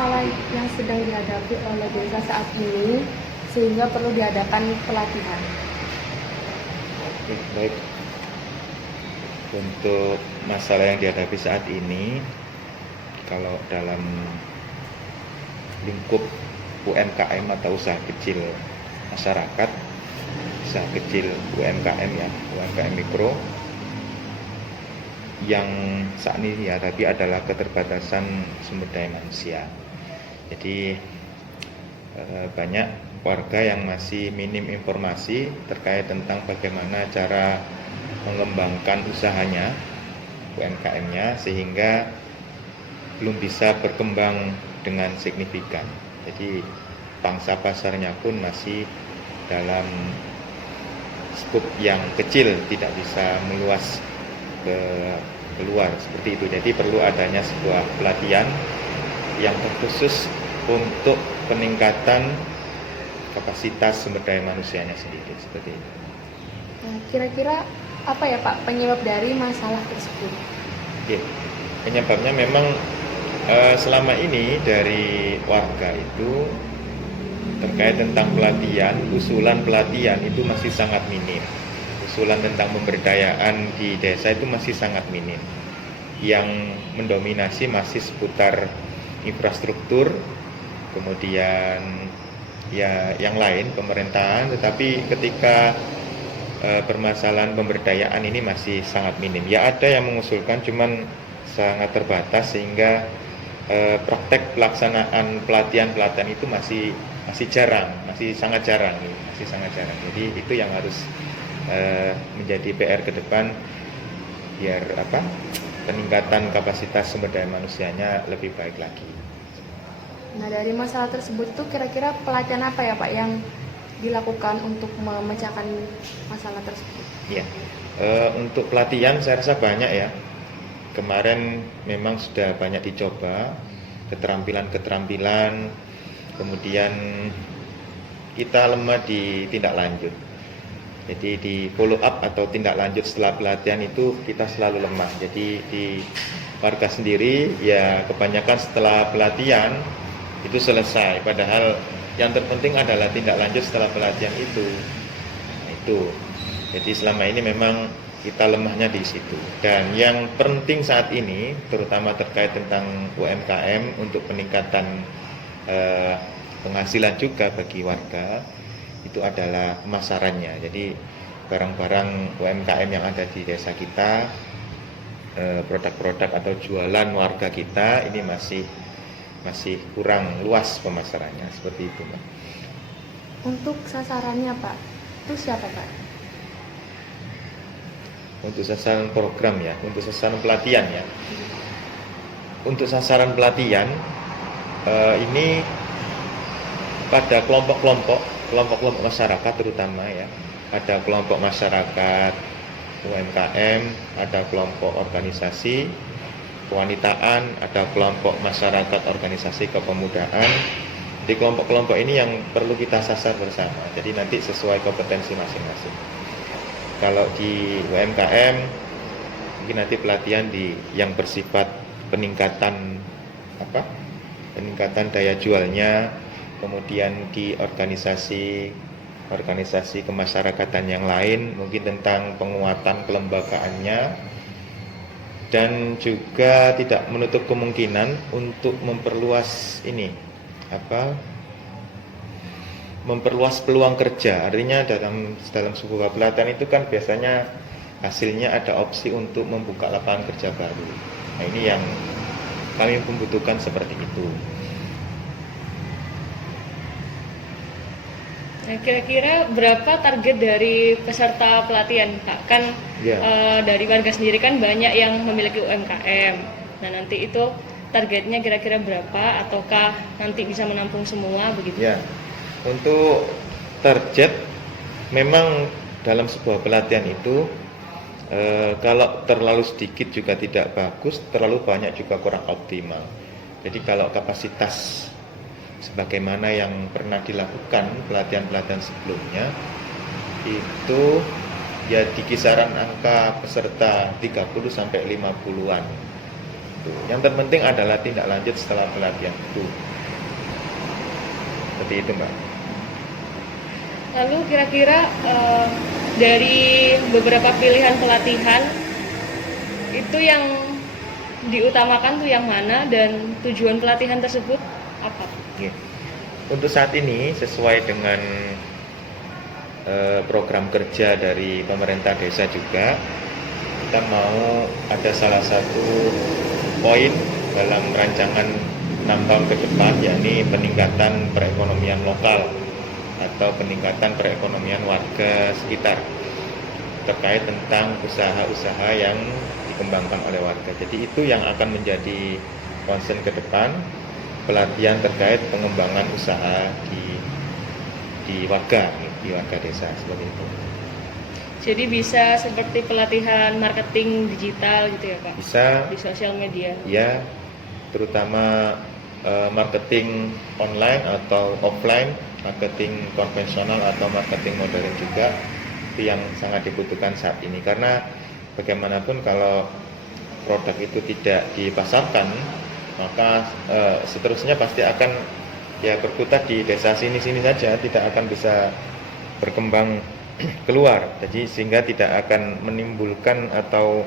masalah yang sedang dihadapi oleh desa saat ini sehingga perlu diadakan pelatihan? Oke, baik. Untuk masalah yang dihadapi saat ini, kalau dalam lingkup UMKM atau usaha kecil masyarakat, usaha kecil UMKM ya, UMKM mikro, yang saat ini dihadapi adalah keterbatasan sumber daya manusia. Jadi banyak warga yang masih minim informasi terkait tentang bagaimana cara mengembangkan usahanya, UMKM-nya, sehingga belum bisa berkembang dengan signifikan. Jadi pangsa pasarnya pun masih dalam skup yang kecil, tidak bisa meluas ke keluar seperti itu. Jadi perlu adanya sebuah pelatihan yang terkhusus untuk peningkatan kapasitas sumber daya manusianya sendiri seperti itu. Nah, kira-kira apa ya Pak penyebab dari masalah tersebut? Oke, penyebabnya memang selama ini dari warga itu terkait tentang pelatihan, usulan pelatihan itu masih sangat minim. Usulan tentang pemberdayaan di desa itu masih sangat minim. Yang mendominasi masih seputar infrastruktur, kemudian ya yang lain pemerintahan, tetapi ketika permasalahan pemberdayaan ini masih sangat minim. Ya ada yang mengusulkan, cuman sangat terbatas sehingga praktek pelaksanaan pelatihan itu masih jarang, masih sangat jarang. Jadi itu yang harus menjadi PR ke depan biar peningkatan kapasitas sumber daya manusianya lebih baik lagi. Nah, dari masalah tersebut tuh kira-kira pelatihan apa ya Pak yang dilakukan untuk memecahkan masalah tersebut? Ya, untuk pelatihan saya rasa banyak ya. Kemarin memang sudah banyak dicoba keterampilan, kemudian kita lemah di tindak lanjut. Jadi di follow up atau tindak lanjut setelah pelatihan itu kita selalu lemah. Jadi di warga sendiri ya kebanyakan setelah pelatihan itu selesai. Padahal yang terpenting adalah tindak lanjut setelah pelatihan itu. Nah, itu. Jadi selama ini memang kita lemahnya di situ. Dan yang penting saat ini terutama terkait tentang UMKM untuk peningkatan penghasilan juga bagi warga, itu adalah pemasarannya. Jadi barang-barang UMKM yang ada di desa kita, produk-produk atau jualan warga kita ini masih kurang luas pemasarannya, seperti itu, Pak. Untuk sasarannya Pak, itu siapa Pak? Untuk sasaran program ya, untuk sasaran pelatihan ya. Untuk sasaran pelatihan ini pada kelompok-kelompok masyarakat terutama ya. Ada kelompok masyarakat UMKM, ada kelompok organisasi kewanitaan, ada kelompok masyarakat organisasi kepemudaan. Di kelompok-kelompok ini yang perlu kita sasar bersama. Jadi nanti sesuai kompetensi masing-masing. Kalau di UMKM mungkin nanti pelatihan yang bersifat peningkatan daya jualnya, kemudian di organisasi kemasyarakatan yang lain mungkin tentang penguatan kelembagaannya, dan juga tidak menutup kemungkinan untuk memperluas memperluas peluang kerja. Artinya dalam sebuah pelatihan itu kan biasanya hasilnya ada opsi untuk membuka lapangan kerja baru. Nah, ini yang kami membutuhkan seperti itu. Nah, kira-kira berapa target dari peserta pelatihan, Pak? Kan dari warga sendiri kan banyak yang memiliki UMKM. Nah, nanti itu targetnya kira-kira berapa? Ataukah nanti bisa menampung semua begitu? Ya, untuk target memang dalam sebuah pelatihan itu kalau terlalu sedikit juga tidak bagus, terlalu banyak juga kurang optimal. Jadi kalau kapasitas sebagaimana yang pernah dilakukan pelatihan-pelatihan sebelumnya itu ya di kisaran angka peserta 30 sampai 50-an. Itu. Yang terpenting adalah tindak lanjut setelah pelatihan itu. Seperti itu, Mbak. Lalu kira-kira dari beberapa pilihan pelatihan itu yang diutamakan tuh yang mana dan tujuan pelatihan tersebut apa? Oke. Untuk saat ini sesuai dengan program kerja dari pemerintah desa juga, kita mau ada salah satu poin dalam rancangan 6 tahun ke depan, yakni peningkatan perekonomian lokal atau peningkatan perekonomian warga sekitar terkait tentang usaha-usaha yang dikembangkan oleh warga. Jadi itu yang akan menjadi concern ke depan, pelatihan terkait pengembangan usaha di warga desa seperti itu. Jadi bisa seperti pelatihan marketing digital gitu ya Pak? Bisa di sosial media. Ya, terutama marketing online atau offline, marketing konvensional atau marketing modern juga, itu yang sangat dibutuhkan saat ini. Karena bagaimanapun kalau produk itu tidak dipasarkan, maka seterusnya pasti akan ya berkutat di desa sini-sini saja, tidak akan bisa berkembang keluar. Jadi sehingga tidak akan menimbulkan atau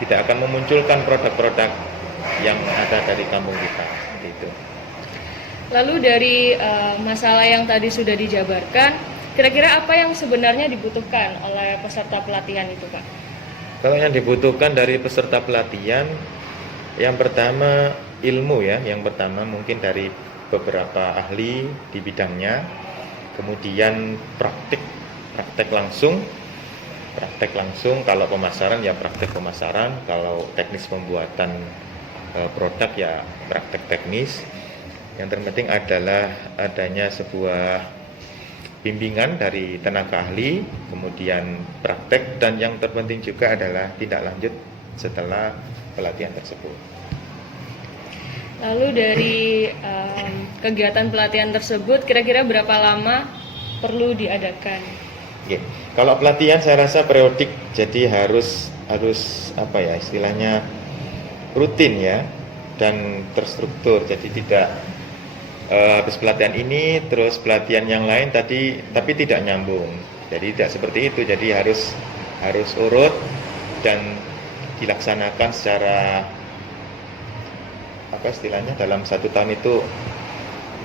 tidak akan memunculkan produk-produk yang ada dari kampung kita. Seperti itu. Lalu dari masalah yang tadi sudah dijabarkan, kira-kira apa yang sebenarnya dibutuhkan oleh peserta pelatihan itu Pak? Kalau yang dibutuhkan dari peserta pelatihan, yang pertama ilmu ya, yang pertama mungkin dari beberapa ahli di bidangnya, kemudian praktek langsung, kalau pemasaran ya praktek pemasaran, kalau teknis pembuatan produk ya praktek teknis. Yang terpenting adalah adanya sebuah bimbingan dari tenaga ahli, kemudian praktek, dan yang terpenting juga adalah tindak lanjut setelah pelatihan tersebut. Lalu dari kegiatan pelatihan tersebut kira-kira berapa lama perlu diadakan? Oke. Kalau pelatihan saya rasa periodik, jadi harus apa ya istilahnya rutin ya dan terstruktur. Jadi tidak habis pelatihan ini terus pelatihan yang lain tapi tidak nyambung. Jadi tidak seperti itu. Jadi harus urut dan dilaksanakan secara apa istilahnya dalam 1 tahun itu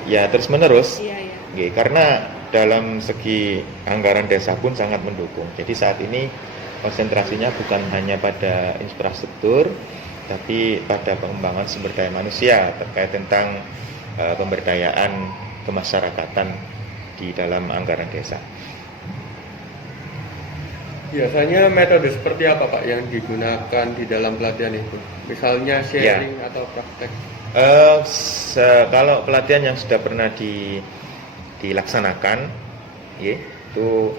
ya terus menerus. Iya. Oke, karena dalam segi anggaran desa pun sangat mendukung. Jadi saat ini konsentrasinya bukan hanya pada infrastruktur, tapi pada pengembangan sumber daya manusia terkait tentang pemberdayaan kemasyarakatan di dalam anggaran desa. Biasanya metode seperti apa Pak yang digunakan di dalam pelatihan itu? Misalnya sharing atau praktek? Kalau pelatihan yang sudah pernah dilaksanakan, itu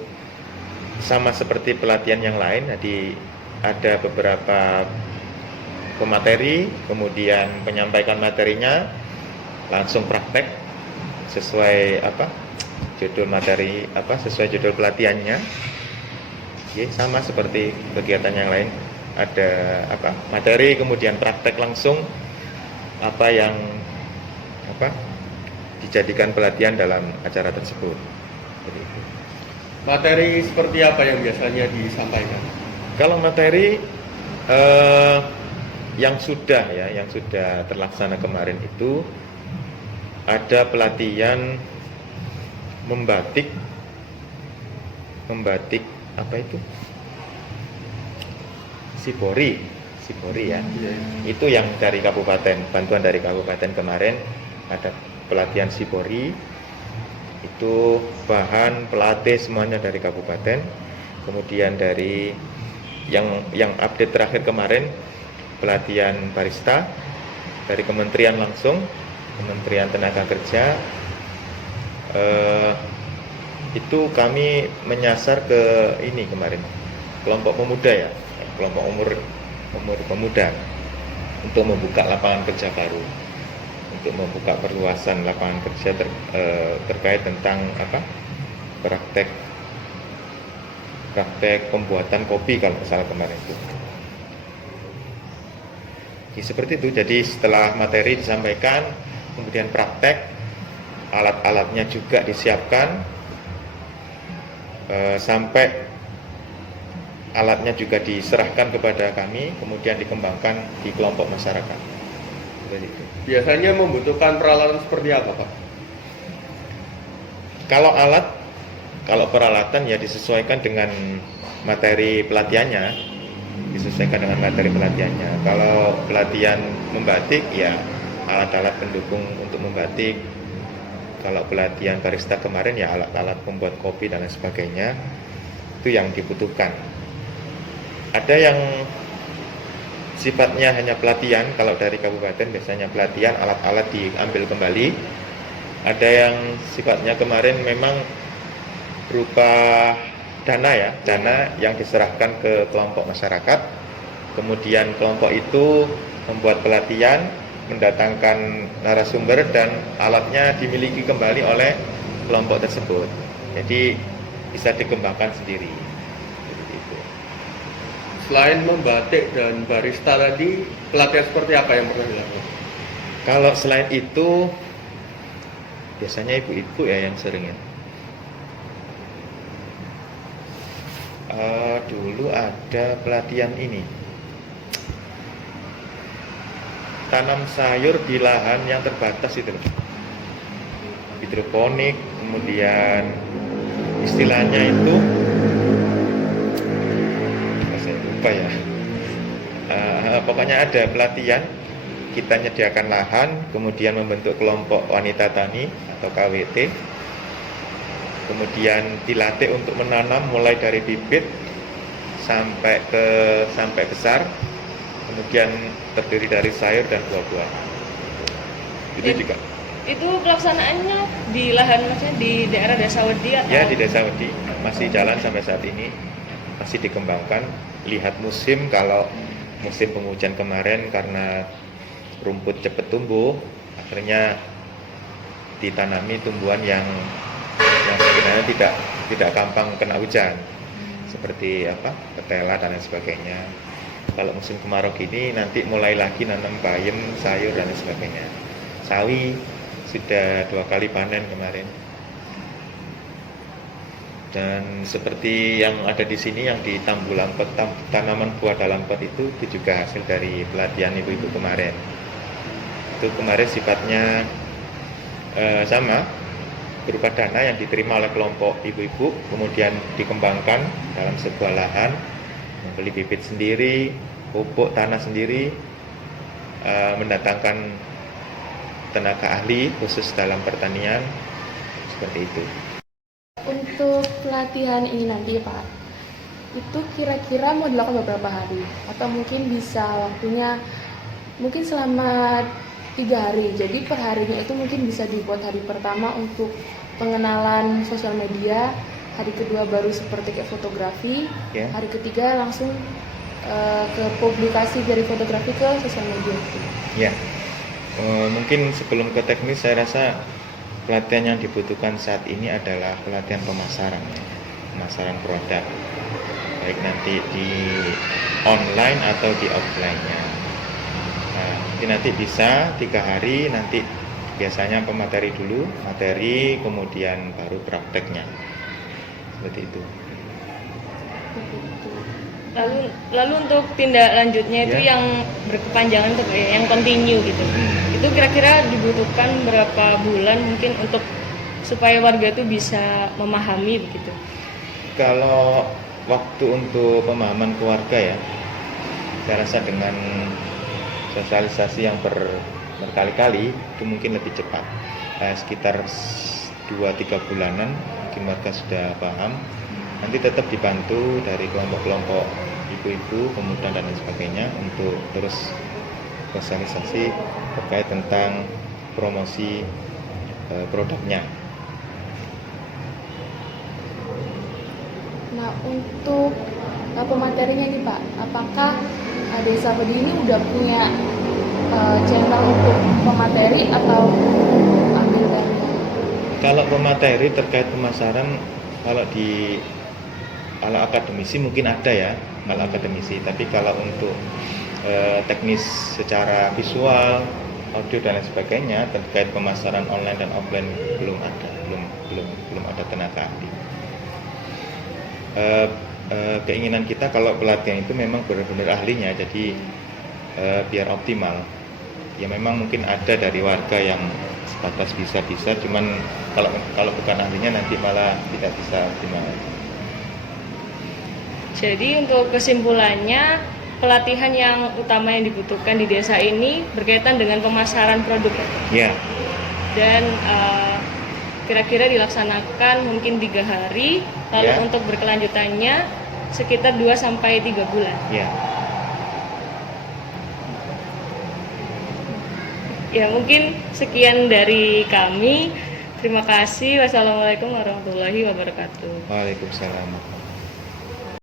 sama seperti pelatihan yang lain. Jadi ada beberapa pemateri, kemudian menyampaikan materinya, langsung praktek sesuai judul materi sesuai judul pelatihannya. Sama seperti kegiatan yang lain, ada materi kemudian praktek langsung apa yang dijadikan pelatihan dalam acara tersebut. Jadi itu. Materi seperti apa yang biasanya disampaikan? Kalau materi yang sudah terlaksana kemarin itu ada pelatihan membatik apa itu? Sipori ya. Itu yang dari kabupaten, bantuan dari kabupaten kemarin ada pelatihan Sipori. Itu bahan pelatih semuanya dari kabupaten. Kemudian dari yang update terakhir kemarin pelatihan barista dari kementerian langsung, Kementerian Tenaga Kerja. Itu kami menyasar ke ini kemarin kelompok pemuda ya, kelompok umur pemuda untuk membuka lapangan kerja baru, untuk membuka perluasan lapangan kerja terkait tentang praktek pembuatan kopi kalau misalnya kemarin itu. Seperti itu. Jadi setelah materi disampaikan, kemudian praktek, alat-alatnya juga disiapkan, sampai alatnya juga diserahkan kepada kami, kemudian dikembangkan di kelompok masyarakat. Seperti itu. Biasanya membutuhkan peralatan seperti apa, Pak? Kalau peralatan ya disesuaikan dengan materi pelatihannya, Kalau pelatihan membatik ya alat-alat pendukung untuk membatik. Kalau pelatihan barista kemarin ya alat-alat pembuat kopi dan lain sebagainya, itu yang dibutuhkan. Ada yang sifatnya hanya pelatihan, kalau dari kabupaten biasanya pelatihan, alat-alat diambil kembali. Ada yang sifatnya kemarin memang berupa dana yang diserahkan ke kelompok masyarakat. Kemudian kelompok itu membuat pelatihan, mendatangkan narasumber, dan alatnya dimiliki kembali oleh kelompok tersebut. Jadi bisa dikembangkan sendiri. Selain membatik dan barista tadi, pelatihan seperti apa yang pernah dilakukan? Kalau selain itu, biasanya ibu-ibu ya yang sering ya. Dulu ada pelatihan ini, tanam sayur di lahan yang terbatas itu, hidroponik. Kemudian istilahnya itu saya lupa ya. Pokoknya ada pelatihan, kita menyediakan lahan, kemudian membentuk kelompok wanita tani atau KWT, kemudian dilatih untuk menanam mulai dari bibit sampai besar, kemudian terdiri dari sayur dan buah-buah. Itu juga. Itu pelaksanaannya di lahan, maksudnya di daerah Desa Wedi atau? Ya, di Desa Wedi masih jalan sampai saat ini, masih dikembangkan. Lihat musim, kalau musim penghujan kemarin karena rumput cepat tumbuh, akhirnya ditanami tumbuhan yang sebenarnya tidak gampang kena hujan, seperti ketela dan lain sebagainya. Kalau musim kemarau gini nanti mulai lagi nanam bayam, sayur dan lain sebagainya. Sawi sudah 2 kali panen kemarin. Dan seperti yang ada di sini yang di Tambu Lampet, tanaman buah dalam pot itu juga hasil dari pelatihan ibu-ibu kemarin. Itu kemarin sifatnya sama, berupa dana yang diterima oleh kelompok ibu-ibu, kemudian dikembangkan dalam sebuah lahan, membeli bibit sendiri, pupuk tanah sendiri, mendatangkan tenaga ahli khusus dalam pertanian, seperti itu. Untuk pelatihan ini nanti Pak, itu kira-kira mau dilakukan beberapa hari? Atau mungkin bisa waktunya mungkin selama 3 hari. Jadi per harinya itu mungkin bisa dibuat hari pertama untuk pengenalan sosial media, hari kedua baru seperti kayak fotografi, hari ketiga langsung ke publikasi dari fotografi ke sosial media gitu. Ya, mungkin sebelum ke teknis, saya rasa pelatihan yang dibutuhkan saat ini adalah pelatihan pemasaran produk, baik nanti di online atau di offline-nya. Nah, nanti bisa 3 hari, nanti biasanya pemateri dulu, materi kemudian baru prakteknya, seperti itu. Lalu untuk tindak lanjutnya itu yang berkepanjangan tuh, yang continue gitu. Itu kira-kira dibutuhkan berapa bulan mungkin untuk supaya warga itu bisa memahami begitu? Kalau waktu untuk pemahaman keluarga ya, saya rasa dengan sosialisasi yang berkali-kali itu mungkin lebih cepat. Sekitar 2-3 bulanan mungkin warga sudah paham. Nanti tetap dibantu dari kelompok-kelompok ibu-ibu, pemuda dan lain sebagainya untuk terus sosialisasi terkait tentang promosi produknya. Nah, untuk pematerinya nih Pak, apakah Desa Wedi ini udah punya channel untuk pemateri atau ambil dari? Kalau pemateri terkait pemasaran, kalau akademisi mungkin ada ya, kalau akademisi. Tapi kalau untuk teknis secara visual, audio dan lain sebagainya terkait pemasaran online dan offline belum ada tenaga ahli. Keinginan kita kalau pelatihan itu memang benar-benar ahlinya, jadi biar optimal. Ya memang mungkin ada dari warga yang sebatas bisa, cuman kalau bukan ahlinya nanti malah tidak bisa optimal. Jadi untuk kesimpulannya, pelatihan yang utama yang dibutuhkan di desa ini berkaitan dengan pemasaran produk. Ya. Dan kira-kira dilaksanakan mungkin 3 hari, lalu Ya. untuk berkelanjutannya sekitar 2-3 bulan. Ya. Ya mungkin sekian dari kami. Terima kasih. Wassalamualaikum warahmatullahi wabarakatuh. Waalaikumsalam.